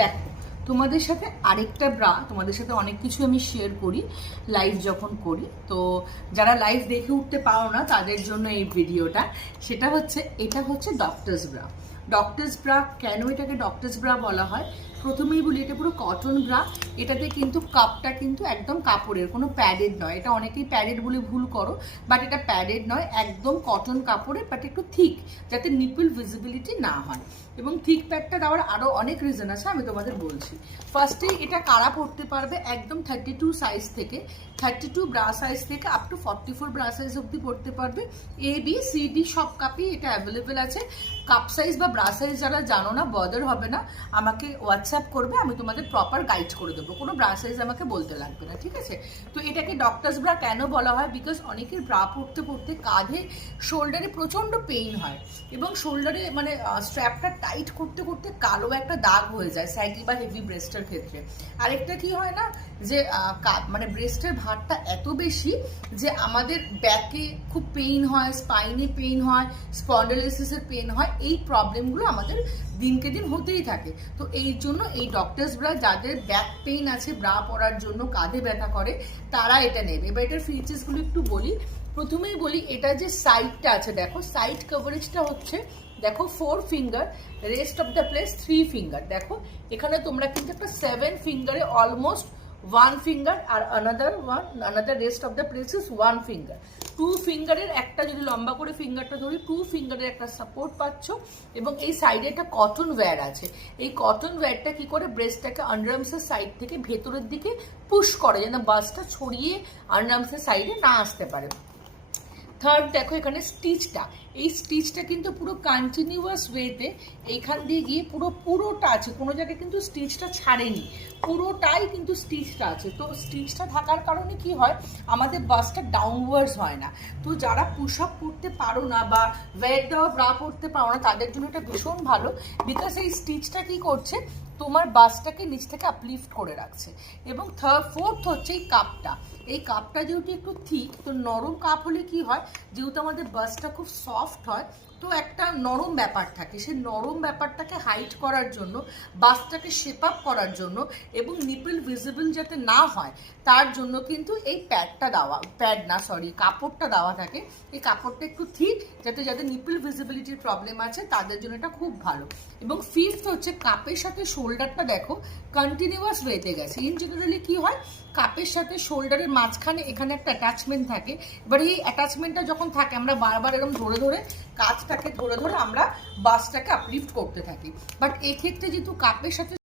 দেখো, তোমাদের সাথে আরেকটা ব্রা, তোমাদের সাথে অনেক কিছু আমি শেয়ার করি লাইভ যখন করি। তো যারা লাইভ দেখে উঠতে পারো না তাদের জন্য এই ভিডিওটা। সেটা হচ্ছে, এটা হচ্ছে ডক্টরস ব্রা। ডক্টরস ব্রা কেন এটাকে ডক্টরস ব্রা বলা হয়? প্রথমেই বলি, এটা পুরো কটন ব্রা। এটাতে কিন্তু কাপটা কিন্তু একদম কাপড়ের, কোনো প্যাডেড নয়। এটা অনেকেই প্যাডেড বলে ভুল করো, বাট এটা প্যাডেড নয়, একদম কটন কাপড়ের, বাট একটু থিক, যাতে নিপল ভিজিবিলিটি না হয়। এবং থিক প্যাডটা দেওয়ার আরও অনেক রিজন আছে, আমি তোমাদের বলছি। ফার্স্টেই এটা কারা পড়তে পারবে? একদম 32 সাইজ থেকে, 32 ব্রা সাইজ থেকে আপ টু 44 ব্রা সাইজ অবধি পড়তে পারবে। এ বি সি ডি সব কাপই এটা অ্যাভেলেবেল আছে। কাপ সাইজ বা ব্রা সাইজ যারা জানো না, বদার হবে না, আমাকে হোয়াটসঅ্যাপ করবে, আমি তোমাদের প্রপার গাইড করে দেবো। কোনো ব্রা সাইজ আমাকে বলতে লাগবে না, ঠিক আছে? তো এটাকে ডক্টরস ব্রা কেন বলা হয়? বিকজ অনেকের ব্রা পড়তে পড়তে কাঁধে, শোল্ডারে প্রচণ্ড পেইন হয়, এবং শোল্ডারে মানে স্ট্র্যাপটা টাইট করতে করতে কালো একটা দাগ হয়ে যায় স্যাগি বা হেভি ব্রেস্টের ক্ষেত্রে। আরেকটা কি হয় না, যে মানে ব্রেস্টের ভারটা এত বেশি যে আমাদের ব্যাকে খুব পেইন হয়, স্পাইনে পেইন হয়, স্পন্ডাইলিসিসের পেইন হয়। এই প্রবলেমগুলো আমাদের দিনকে দিন হতেই থাকে। তো এই জন্য এই ডক্টরস ব্রা, যাদের ব্যাক পেইন আছে ব্রা পরার জন্য, কাঁধে ব্যথা করে, তারা এটা নেবে। এবার এটার ফিচার্সগুলো একটু বলি। প্রথমেই বলি, এটা যে সাইডটা আছে, দেখো সাইড কভারেজটা হচ্ছে, দেখো 4 finger, rest of the place 3 finger. দেখো এখানে তোমরা কিন্তু একটা 7 ফিঙ্গারে অলমোস্ট 1 ফিঙ্গার, আর another rest of the place is 1 finger. 2 ফিঙ্গারের একটা, যদি লম্বা করে ফিঙ্গারটা ধরি, 2 ফিঙ্গারের একটা সাপোর্ট পাচ্ছ। এবং এই সাইডে একটা কটন ওয়্যার আছে। এই কটন ওয়্যারটা কি করে, ব্রেস্টটাকে আন্ডারআর্মসের সাইড থেকে ভেতরের দিকে পুশ করে, যেন বাসটা ছড়িয়ে আন্ডারআর্মসের সাইডে না আসতে পারে। থার্ড, দেখো এখানে স্টিচটা, এই স্টিচটা কিন্তু পুরো কন্টিনিউয়াস ওয়েতে এইখান দিয়ে গিয়ে পুরোটা আছে, কোনো জায়গায় কিন্তু স্টিচটা ছাড়েনি, পুরোটাই কিন্তু স্টিচটা আছে। তো স্টিচটা থাকার কারণে কি হয়, আমাদের বাসটা ডাউনওয়ার্ডস হয় না। তো যারা পুশ আপ করতে পারো না বা ওয়েট দেওয়া ব্রা পড়তে পারো না, তাদের জন্য এটা ভীষণ ভালো। বিকজ এই স্টিচটা কি করছে, তোমার বাসটাকে নিচ থেকে আপলিফট করে রাখছে। এবং ফোর্থ হচ্ছে এই কাপটা। এই কাপটা যেহেতু একটু থিক, তো নরম কাপ হলে কি হয়, যেহেতু আমাদের বাসটা খুব সফট হয়, তো একটা নরম ব্যাপার থাকে। সেই নরম ব্যাপারটাকে হাইট করার জন্য, বাসটাকে শেপ আপ করার জন্য, এবং নিপল ভিজিবল যাতে না হয় তার জন্য কিন্তু এই প্যাডটা দেওয়া, কাপড়টা দেওয়া থাকে। এই কাপড়টা একটু থিক, যাতে যাদের নিপল ভিজিবিলিটির প্রবলেম আছে তাদের জন্য এটা খুব ভালো। এবং ফিফথ হচ্ছে, কাপের সাথে শোল্ডারটা দেখো কন্টিনিউয়াস ওয়েতে গেছে। ইন জেনারেলি কি হয়, কাপের সাথে শোল্ডারের মাঝখানে এখানে একটা অ্যাটাচমেন্ট থাকে। এবার এই অ্যাটাচমেন্টটা যখন থাকে, আমরা বারবার এরকম ধরে ধরে, কাঁচটাকে ধরে ধরে আমরা বাসটাকে আপলিফট করতে থাকি। বাট এক্ষেত্রে যেহেতু কাপের সাথে